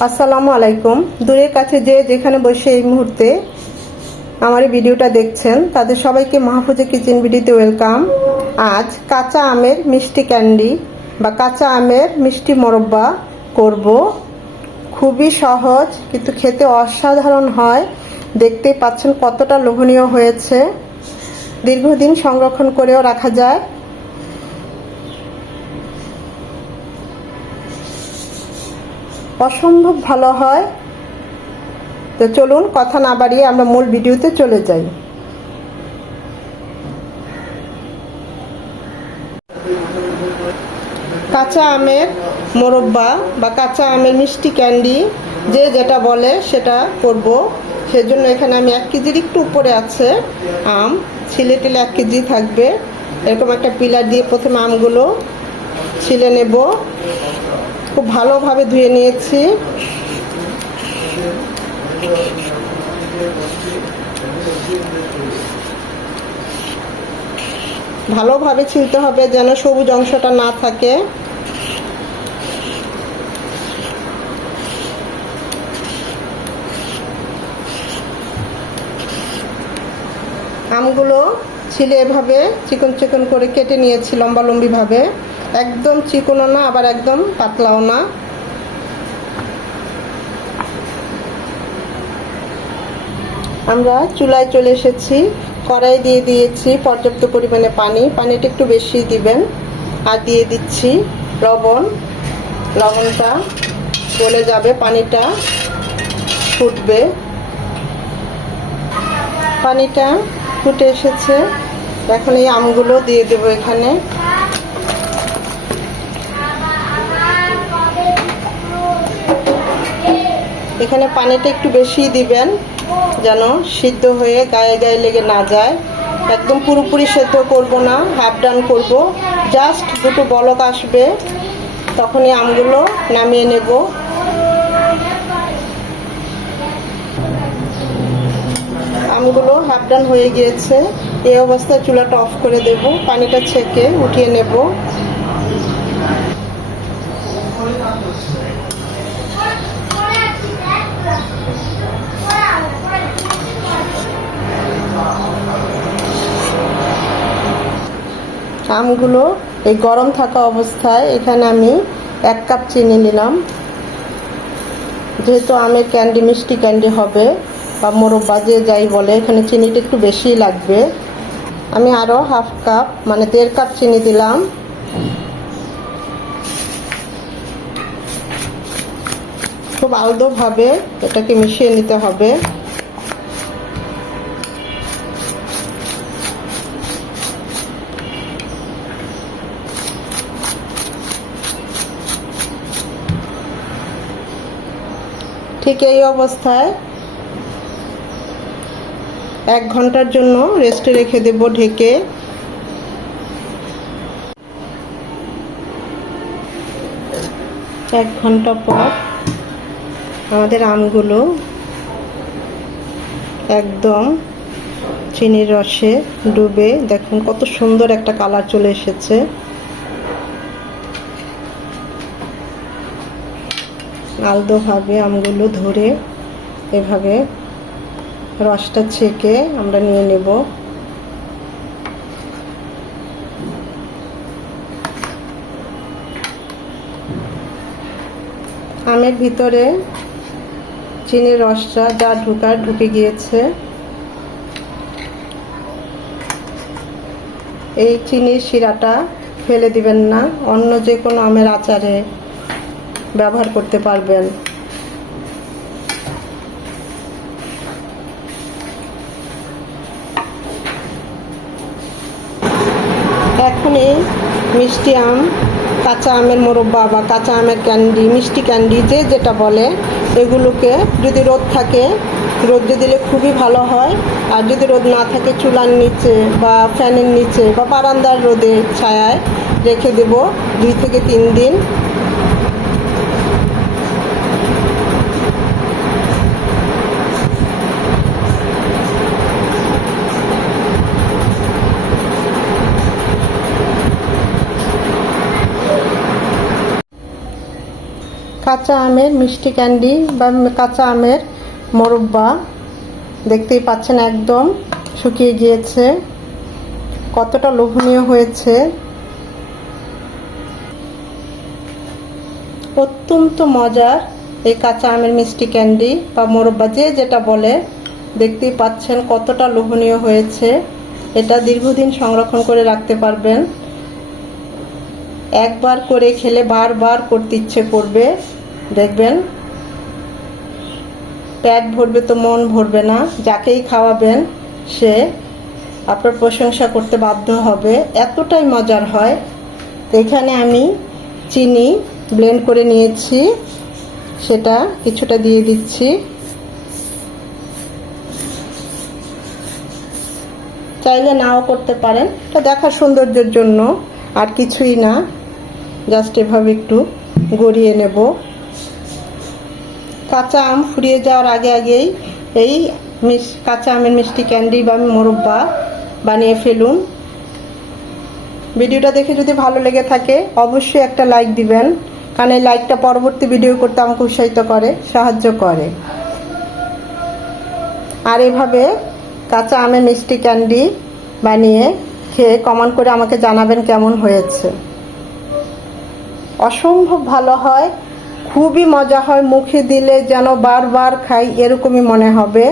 আসসালামু আলাইকুম। দূরের কাছে যে যেখানে বসে এই মুহূর্তে আমার এই ভিডিওটা দেখছেন, তাদের সবাইকে মাহফুজা কিচেন ভিডিওতে ওয়েলকাম। আজ কাঁচা আমের মিষ্টি ক্যান্ডি বা কাঁচা আমের মিষ্টি মোরব্বা করব। খুবই সহজ, কিন্তু খেতে অসাধারণ হয়। দেখতেই পাচ্ছেন কতটা লোভনীয় হয়েছে। দীর্ঘদিন সংরক্ষণ করেও রাখা যায়। অসম্ভব ভালো হয়। তো চলুন, কথা না বাড়িয়ে আমরা মূল ভিডিওতে চলে যাই। কাঁচা আমের মোরব্বা বা কাঁচা আমের মিষ্টি ক্যান্ডি, যে যেটা বলে সেটা করব। সেজন্য এখানে আমি এক কেজির একটু উপরে আছে আম। ছিলে টিলে এক কেজি থাকবে। এরকম একটা পিলার দিয়ে প্রথমে আমগুলো ছিলে নেব। খুব ভালোভাবে ধুয়ে নিয়েছি। ভালোভাবে ছিলতে হবে যেন সবুজ অংশটা না থাকে। আমগুলো ছিলে এভাবে চিকন চিকন করে কেটে নিয়েছি লম্বা লম্বিভাবে একদম চিকনও না, আবার একদম পাতলাও না। আমরা চুলায় চলে এসেছি, কড়াই দিয়ে দিয়েছি পর্যাপ্ত পরিমাণে পানি। পানিটা একটু বেশি দিবেন, আর দিয়ে দিচ্ছি লবণ। লবণটা গলে যাবে, পানিটা ফুটবে। পানিটা ফুটে এসেছে। এখন এই আমগুলো দিয়ে দেবো এখানে। এখানে পানিটা একটু বেশি দিবেন, যেন সিদ্ধ হয়ে গায়ে গায়ে লেগে না যায়। একদম পুরোপুরি সেদ্ধ করব না হাফ ডান করব। জাস্ট দুটো বলক আসবে, তখনই আমগুলো নামিয়ে নেব। আমগুলো হাফ ডান হয়ে গিয়েছে। এই অবস্থায় চুলাটা অফ করে দেব, পানিটা ছেঁকে উঠিয়ে নেব। আমগুলো এই গরম থাকা অবস্থায় এখানে আমি এক কাপ চিনি নিলাম। যেহেতু আমের ক্যান্ডি, মিষ্টি ক্যান্ডি হবে বা মোরব্বা যে যাই বলে, এখানে চিনিটা একটু বেশিই লাগবে। আমি আরও হাফ কাপ মানে দেড় কাপ চিনি দিলাম। খুব আলদোভাবে এটাকে মিশিয়ে নিতে হবে। ঠিক এই অবস্থায় এক ঘণ্টার জন্য রেস্টে রেখে দেব ঢেকে। এক ঘণ্টা পর আমাদের আমগুলো একদম চিনির রসে ডুবে। দেখুন কত সুন্দর একটা কালার চলে এসেছে। আলদোভাবে আমগুলো ধরে এভাবে রসটা ছেঁকে আমরা নিয়ে নেব। আমের ভিতরে চিনির রসটা যা ঢুকার ঢুকে গিয়েছে। এই চিনির শিরাটা ফেলে দিবেন না। অন্য যে কোনো আমের আচারে ব্যবহার করতে পারবেন। এখন এই মিষ্টি আম, কাঁচা আমের মোরব্বা বা কাঁচা আমের ক্যান্ডি, মিষ্টি ক্যান্ডি, যে যেটা বলে, এগুলোকে যদি রোদ থাকে রোদ্রে দিলে খুবই ভালো হয়। আর যদি রোদ না থাকে, চুলার নিচে বা ফ্যানের নিচে বা বারান্দার রোদে ছায়ায় রেখে দেব দুই থেকে তিন দিন। কাঁচা আমের, মিষ্টি ক্যান্ডি বা কাঁচা আমের মোরব্বা। দেখতেই পাচ্ছেন একদম শুকিয়ে গিয়েছে। কতটা লোভনীয় হয়েছে। অত্যন্ত মজার এই কাঁচা আমের, মিষ্টি ক্যান্ডি বা মোরব্বা, যে যেটা বলে, দেখতেই পাচ্ছেন কতটা লোভনীয় হয়েছে। এটা দীর্ঘদিন সংরক্ষণ করে রাখতে পারবেন। একবার করে খেলে বারবার করতে ইচ্ছে করবে। দেখবেন? পেট ভরবে তো মন ভরবে না, যাকেই খাওয়াবেন সে আপনার প্রশংসা করতে বাধ্য হবে। এতটাই মজার হয়। এখানে আমি চিনি ব্লেন্ড করে নিয়েছি, সেটা কিছুটা দিয়ে দিচ্ছি। চাইলে নাও করতে পারেন। এটা দেখার সৌন্দর্যের জন্য, আর কিছুই না। জাস্ট এভাবে একটু গড়িয়ে নেব। কাঁচা আম ফুরিয়ে যাওয়ার আগে আগেই এই মিস কাঁচা আমের মিষ্টি ক্যান্ডি বা মোরব্বা বানিয়ে ফেলুন। ভিডিওটা দেখে যদি ভালো লেগে থাকে, অবশ্যই একটা লাইক দিবেন। কারণ এই লাইকটা পরবর্তী ভিডিও করতে আমাকে উৎসাহিত করে, সাহায্য করে। আর এভাবে কাঁচা আমের মিষ্টি ক্যান্ডি বানিয়ে খেয়ে কমেন্ট করে আমাকে জানাবেন কেমন হয়েছে। অসম্ভব ভালো হয়। খুবই মজা হয় মুখে দিলে যেন বারবার খাই এরকমই মনে হবে।